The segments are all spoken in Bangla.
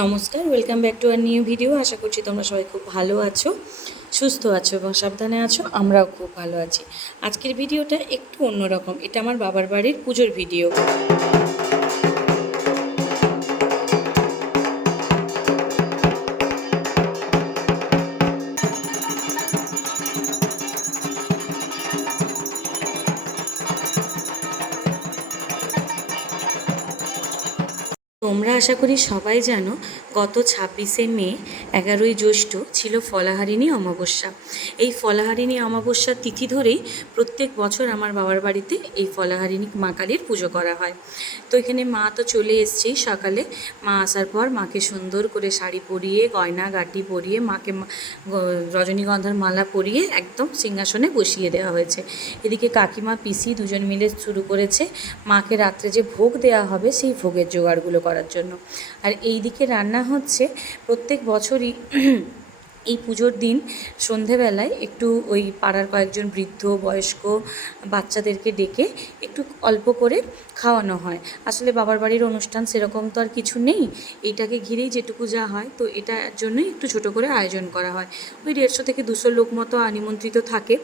নমস্কার welcome back to our new video আশা করছি তোমরা সবাই খুব ভালো আছো, সুস্থ আছো এবং সাবধানে আছো, আমরাও খুব ভালো আছি। আজকের ভিডিওটা একটু অন্যরকম, এটা আমার বাবার বাড়ির পুজোর ভিডিও আশা করি সবাই জানো গত ছাব্বিশে মে এগারোই জ্যৈষ্ঠ ছিল ফলাহারিণী অমাবস্যা। এই ফলাহারিণী অমাবস্যার তিথি ধরেই প্রত্যেক বছর আমার বাবার বাড়িতে এই ফলাহারিণী মা কালীর পুজো করা হয়। তো এখানে মা তো চলে এসছেই সকালে। মা আসার পর মাকে সুন্দর করে শাড়ি পরিয়ে, গয়না, গাটি পরিয়ে, মাকে রজনীগন্ধার মালা পরিয়ে একদম সিংহাসনে বসিয়ে দেওয়া হয়েছে। এদিকে কাকিমা, পিসি দুজন মিলে শুরু করেছে মাকে রাত্রে যে ভোগ দেওয়া হবে সেই ভোগের জোগাড়গুলো করার জন্য। আর এই দিকে রান্না হচ্ছে প্রত্যেক বছরই এই পুজোর দিন সন্ধেবেলায় একটু ওই পাড়ার কয়েকজন বৃদ্ধ, বয়স্ক বাচ্চাদেরকে ডেকে একটু অল্প করে খাওয়ানো হয়। আসলে বাবার বাড়ির অনুষ্ঠান সেরকম তো আর কিছু নেই। এইটাকে ঘিরেই যেটুকু যা হয়, তো এটার জন্যই একটু ছোট করে আয়োজন করা হয়। ওই দেড়শো থেকে দুশো লোক মতো নিমন্ত্রিত থাকে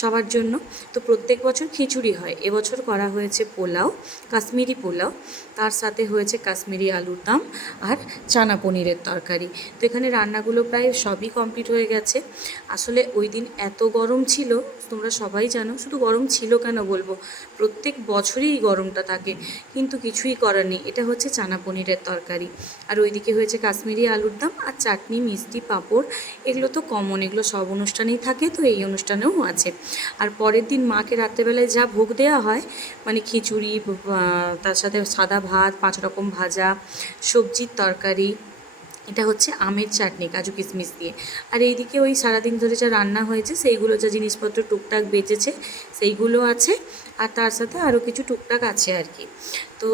সবার জন্য। তো প্রত্যেক বছর খিচুড়ি হয়। এবছর করা হয়েছে পোলাও, কাশ্মীরি পোলাও তার সাথে হয়েছে কাশ্মীরি আলুর দাম আর চানা পনিরের তরকারি। তো এখানে রান্নাগুলো প্রায় সবই কমপ্লিট হয়ে গেছে। আসলে ওই দিন এত গরম ছিল, তোমরা সবাই জানো, শুধু গরম ছিল কেন বলব? প্রত্যেক বছরই এই গরমটা থাকে, কিন্তু কিছুই করার নেই। এটা হচ্ছে চানা পনিরের তরকারি। আর ওইদিকে হয়েছে কাশ্মীরি আলুর দাম আর চাটনি, মিষ্টি, পাঁপড়, এগুলো তো কমন এগুলো সব অনুষ্ঠানেই থাকে, তো এই অনুষ্ঠানেও আছে। আর পরের দিন মাকে রাত্রেবেলায় যা ভোগ দেওয়া হয় মানে খিচুড়ি তার সাথে সাদা ভাত, পাঁচ রকম ভাজা, সবজির তরকারি। এটা হচ্ছে আমের চাটনি, কাজু কিশমিশ দিয়ে। আর এইদিকে ওই সারাদিন ধরে যা রান্না হয়েছে, সেইগুলো যা জিনিসপত্র টুকটাক বেঁচেছে, সেইগুলো আছে। আর তার সাথে আরও কিছু টুকটাক আছে আর কি। তো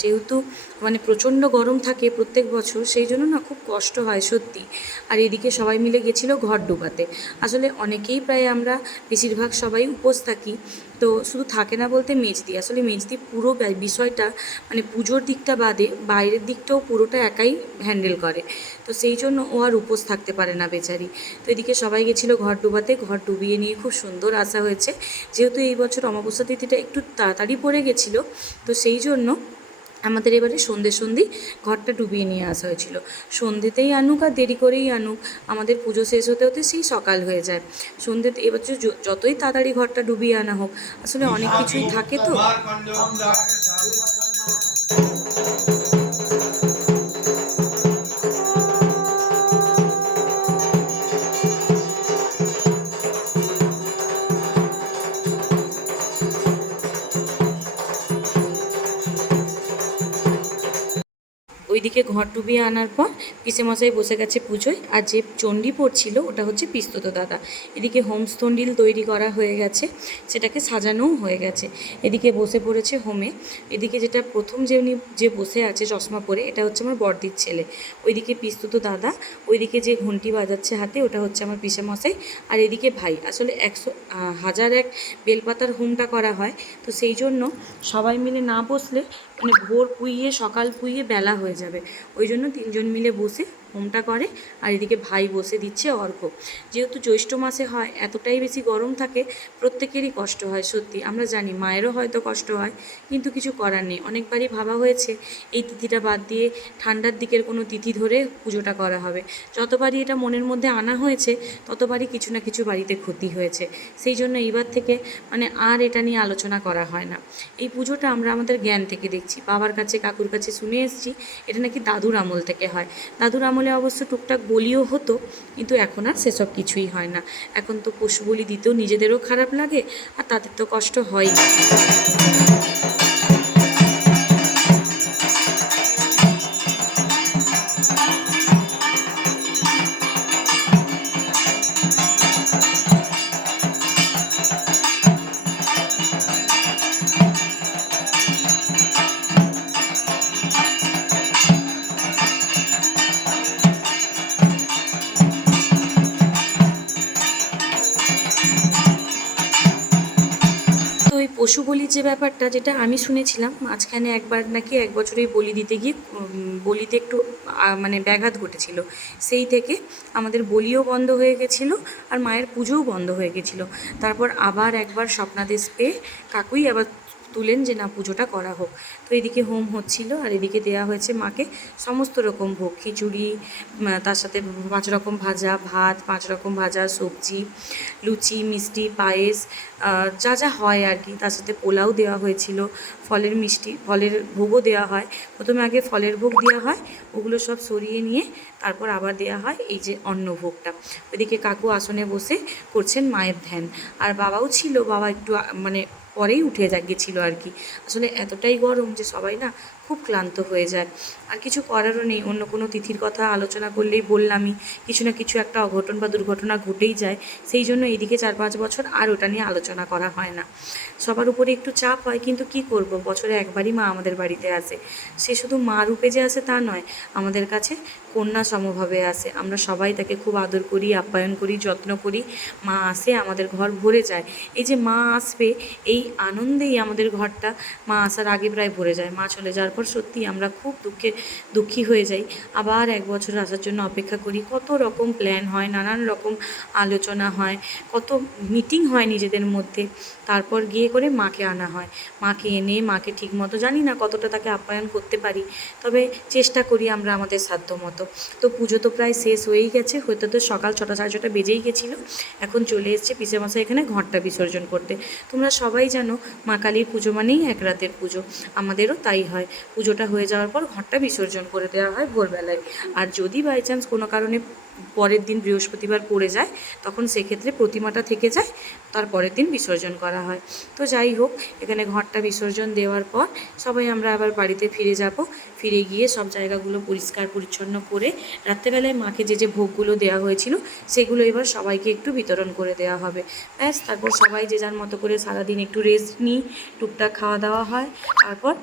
যেহেতু মানে প্রচণ্ড গরম থাকে প্রত্যেক বছর, সেই জন্য না খুব কষ্ট হয় সত্যি। আর এদিকে সবাই মিলে গেছিল ঘর ডুবাতে। আসলে অনেকেই প্রায় আমরা বেশিরভাগ সবাই উপোস থাকি। তো শুধু থাকে না বলতে মেজদি আসলে মেজদি পুরো বিষয়টা মানে পুজোর দিকটা বাদে বাইরের দিকটাও পুরোটা একাই হ্যান্ডেল করে। তো সেই জন্য ও আর উপোস থাকতে পারে না বেচারি। তো এদিকে সবাই গেছিল ঘর ডুবাতে। ঘর ডুবিয়ে নিয়ে খুব সুন্দর আসা হয়েছে। যেহেতু এই বছর অমাবস্যা তিথিটা একটু তাড়াতাড়ি পড়ে গেছিল, তো সেই জন্য আমাদের এবারে সন্ধে সন্ধে ঘরটা ডুবিয়ে নিয়ে আসা হয়েছিল। সন্ধেতেই আনুক আর দেরি করেই আনুক, আমাদের পুজো শেষ হতে হতে সেই সকাল হয়ে যায়। সন্ধেতে এবার যতই তাড়াতাড়ি ঘরটা ডুবিয়ে আনা হোক, আসলে অনেক কিছুই থাকে তো। ওইদিকে ঘর ডুবিয়ে আনার পর পিসেমশাই বসে গেছে পুজোয় আর যে চণ্ডী পড়ছিল ওটা হচ্ছে পিস্তত দাদা। এদিকে হোমস্থন্ডিল তৈরি করা হয়ে গেছে, সেটাকে সাজানোও হয়ে গেছে। এদিকে বসে পড়েছে হোমে। এদিকে যেটা প্রথম যে উনি যে বসে আছে চশমা পরে, এটা হচ্ছে আমার বর্দির ছেলে। ওইদিকে পিস্তুত দাদা, ওইদিকে যে ঘন্টি বাজাচ্ছে হাতে, ওটা হচ্ছে আমার পিসেমশাই আর এদিকে ভাই। আসলে একশো হাজার এক বেলপাতার হোমটা করা হয়, তো সেই জন্য সবাই মিলে না বসলে মানে ভোর পুইয়ে সকাল পুইয়ে বেলা হয়ে যাবে। ওই জন্য তিনজন মিলে বসে হোমটা করে আর এদিকে ভাই বসে দিচ্ছে অর্ঘ। যেহেতু জ্যৈষ্ঠ মাসে হয়, এতটাই বেশি গরম থাকে, প্রত্যেকেরই কষ্ট হয় সত্যি। আমরা জানি মায়েরও হয়তো কষ্ট হয়, কিন্তু কিছু করার নেই। অনেকবারই ভাবা হয়েছে, এই তিথিটা বাদ দিয়ে ঠান্ডার দিকের কোনো তিথি ধরে পুজোটা করা হবে। যতবারই এটা মনের মধ্যে আনা হয়েছে, ততবারই কিছু না কিছু বাড়িতে ক্ষতি হয়েছে। সেই জন্য এইবার থেকে মানে আর এটা নিয়ে আলোচনা করা হয় না। এই পুজোটা আমরা আমাদের জ্ঞান থেকে দেখছি। বাবার কাছে, কাকুর কাছে শুনে এসেছি, এটা নাকি দাদুর আমল থেকে হয়। দাদুর আমলে অবশ্য টুকটাক বলিও হতো, কিন্তু এখন আর সেসব কিছুই হয় না। এখন তো পশু বলি দিতেও নিজেদেরও খারাপ লাগে, আর তাদের তো কষ্ট হয়ই। পশু বলির যে ব্যাপারটা, যেটা আমি শুনেছিলাম, মাঝখানে একবার নাকি এক বছরেই বলি দিতে গিয়ে বলিতে একটু মানে ব্যাঘাত ঘটেছিল। সেই থেকে আমাদের বলিও বন্ধ হয়ে গেছিল আর মায়ের পুজোও বন্ধ হয়ে গেছিল। তারপর আবার একবার স্বপ্নাদেশ পেয়ে কাকুই আবার তুলেন যে না, পুজোটা করা হোক। তো এদিকে হোম হচ্ছিল আর এদিকে দেওয়া হয়েছে মাকে সমস্ত রকম ভোগ। খিচুড়ি তার সাথে পাঁচ রকম ভাজা, ভাত, পাঁচ রকম ভাজা, সবজি, লুচি, মিষ্টি, পায়েস যা যা হয় আর কি। তার সাথে পোলাও দেওয়া হয়েছিল, ফলের মিষ্টি, ফলের ভোগও দেওয়া হয়। প্রথমে আগে ফলের ভোগ দেওয়া হয়, ওগুলো সব সরিয়ে নিয়ে তারপর আবার দেওয়া হয় এই যে অন্নভোগটা ওইদিকে কাকু আসনে বসে করছেন মায়ের ধ্যান। আর বাবাও ছিল, বাবা একটু মানে পরেই উঠে গেছিল আর কি। আসলে এতটাই গরম যে সবাই না খুব ক্লান্ত হয়ে যায়। আর কিছু করারও নেই, অন্য কোনো তিথির কথা আলোচনা করলেই বললামই, কিছু না কিছু একটা অঘটন বা দুর্ঘটনা ঘটেই যায়, সেই জন্য এইদিকে চার পাঁচ বছর আর ওটা নিয়ে আলোচনা করা হয় না। সবার উপরে একটু চাপ হয়, কিন্তু কি করব? বছরে একবারই মা আমাদের বাড়িতে আসে। সে শুধু মা রূপে যে আসে তা নয়, আমাদের কাছে কন্যা সমভাবে আসে। আমরা সবাই তাকে খুব আদর করি, আপ্যায়ন করি, যত্ন করি। মা আসে, আমাদের ঘর ভরে যায়। এই যে মা আসবে, এই আনন্দেই আমাদের ঘরটা মা আসার আগে প্রায় ভরে যায়। মা চলে যাওয়ার পর সত্যি আমরা খুব দুঃখে, দুঃখী হয়ে যাই। আবার এক বছর আসার জন্য অপেক্ষা করি, কত রকম প্ল্যান হয়, নানান রকম আলোচনা হয়, কত মিটিং হয় নিজেদের মধ্যে। তারপর গিয়ে করে মাকে আনা হয়। মাকে এনে, মাকে ঠিকমতো জানি না কতটা তাকে আপ্যায়ন করতে পারি। তবে চেষ্টা করি আমরা আমাদের সাধ্য মতো। তো পুজো তো প্রায় শেষ হয়েই গেছে, হয়তো তো সকাল ছটা সাড়ে ছটা বেজেই গেছিল। এখন চলে এসছে পিসে মশাই এখানে ঘরটা বিসর্জন করতে। তোমরা সবাই জানো মা কালীর পুজো মানেই এক রাতের পুজো। আমাদেরও তাই হয়। পুজোটা হয়ে যাওয়ার পর ঘরটা বিসর্জন করে দেওয়া হয় ভোরবেলায়। আর যদি বাই চান্স কোনো কারণে পরের দিন বৃহস্পতিবার পড়ে যায়, তখন সেক্ষেত্রে প্রতিমাটা থেকে যায়, তার পরের দিন বিসর্জন করা হয়। তো যাই হোক, এখানে ঘরটা বিসর্জন দেওয়ার পর সবাই আমরা আবার বাড়িতে ফিরে যাব। ফিরে গিয়ে সব জায়গাগুলো পরিষ্কার পরিচ্ছন্ন করে রাত্রেবেলায় মাকে যে যে ভোগগুলো দেওয়া হয়েছিল, সেগুলো এবার সবাইকে একটু বিতরণ করে দেওয়া হবে। ব্যাস, তারপর সবাই যে যার মতো করে সারাদিন একটু রেস্ট নিই, টুকটাক খাওয়া দাওয়া হয়, তারপর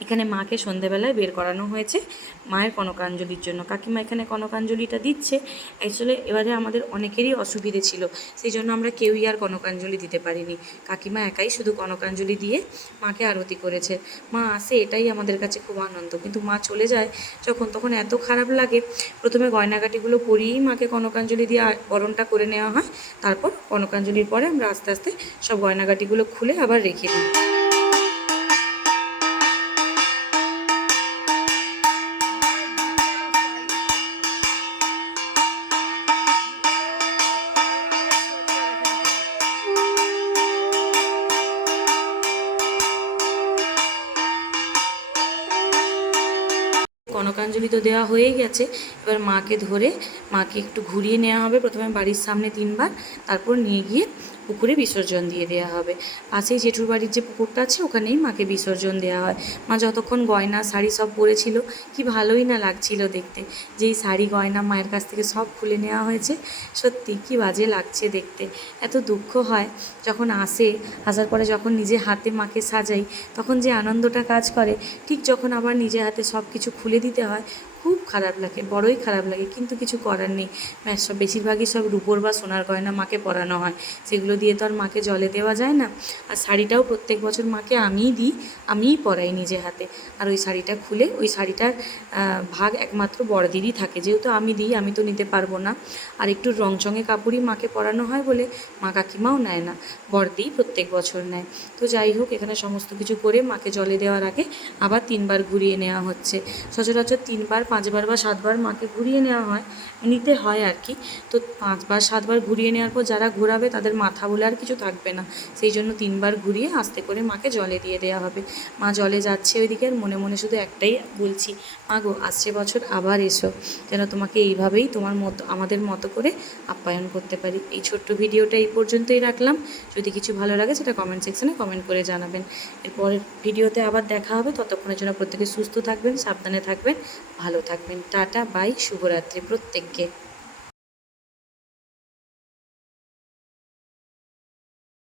এখানে মাকে সন্ধেবেলায় বের করানো হয়েছে। মায়ের কনকাঞ্জলির জন্য। কাকিমা এখানে কনকাঞ্জলিটা দিচ্ছে। অ্যাকচুয়ালি এবারে আমাদের অনেকেরই অসুবিধে ছিল। সেই জন্য আমরা কেউই আর কনকাঞ্জলি দিতে পারিনি। কাকিমা একাই শুধু কনকাঞ্জলি দিয়ে মাকে আরতি করেছে। মা আসে, এটাই আমাদের কাছে খুব আনন্দ। কিন্তু মা চলে যায় যখন, তখন এত খারাপ লাগে। প্রথমে গয়নাগাটিগুলো পরিয়েই মাকে কনকাঞ্জলি দিয়ে বরণটা করে নেওয়া হয়। তারপর কনকাঞ্জলির পরে আমরা আস্তে আস্তে সব গয়নাগাটিগুলো খুলে আবার রেখে দিই। কনকাঞ্জলি তো দেওয়া হয়েই গেছে। এবার মাকে ধরে মাকে একটু ঘুরিয়ে নেওয়া হবে। প্রথমে বাড়ির সামনে তিনবার, তারপর নিয়ে গিয়ে পুকুরে বিসর্জন দিয়ে দেওয়া হবে। পাশেই জেঠুর বাড়ির যে পুকুরটা আছে, ওখানেই মাকে বিসর্জন দেওয়া হয়। মা যতক্ষণ গয়না, শাড়ি সব পরেছিল, কি ভালোই না লাগছিল দেখতে। যেই শাড়ি, গয়না মায়ের কাছ থেকে সব খুলে নেওয়া হয়েছে, সত্যি কি বাজে লাগছে দেখতে। এত দুঃখ হয় যখন আসে, আসার পরে যখন নিজে হাতে মাকে সাজাই, তখন যে আনন্দটা কাজ করে, ঠিক যখন আবার নিজে হাতে সব কিছু খুলে দিতে হয় খুব খারাপ লাগে, বড়ই খারাপ লাগে। কিন্তু কিছু করার নেই। ব্যাস সব বেশিরভাগই সব রূপোর বা সোনার গয়না মাকে পরানো হয়। সেগুলো দিয়ে তো আর মাকে জলে দেওয়া যায় না। আর শাড়িটাও প্রত্যেক বছর মাকে আমিই দিই, আমিই পরাই নিজে হাতে। আর ওই শাড়িটা খুলে, ওই শাড়িটার ভাগ একমাত্র বড়দিরই থাকে। যেহেতু আমি দিই, আমি তো নিতে পারব না। আর একটু রংচঙে কাপড়ই মাকে পরানো হয় বলে মা কাকিমাও নেয় না। বড়দিই প্রত্যেক বছর নেয়। তো যাই হোক, এখানে সমস্ত কিছু করে মাকে জলে দেওয়ার আগে আবার তিনবার ঘুরিয়ে নেওয়া হচ্ছে। সচরাচর তিনবার পাঁচবার বা সাতবার মাকে ঘুরিয়ে নেওয়া হয়, নিতে হয় আর কি। তো পাঁচবার, সাতবার ঘুরিয়ে নেওয়ার পর যারা ঘোরাবে তাদের মাথা বলে আর কিছু থাকবে না। সেই জন্য তিনবার ঘুরিয়ে আস্তে করে মাকে জলে দিয়ে দেওয়া হবে। মা জলে যাচ্ছে ওইদিকে আর মনে মনে শুধু একটাই বলছি, মা গো, আসছে বছর, আবার এসো। যেন তোমাকে এইভাবেই তোমার মতো, আমাদের মতো করে আপ্যায়ন করতে পারি। এই ছোট্ট ভিডিওটা এই পর্যন্তই রাখলাম। যদি কিছু ভালো লাগে সেটা কমেন্ট সেকশনে কমেন্ট করে জানাবেন। এরপরের ভিডিওতে আবার দেখা হবে। ততক্ষণের জন্য প্রত্যেকে সুস্থ থাকবেন, সাবধানে থাকবেন। ভালো থাকবেন। টাটা বাই শুভরাত্রি প্রত্যেককে।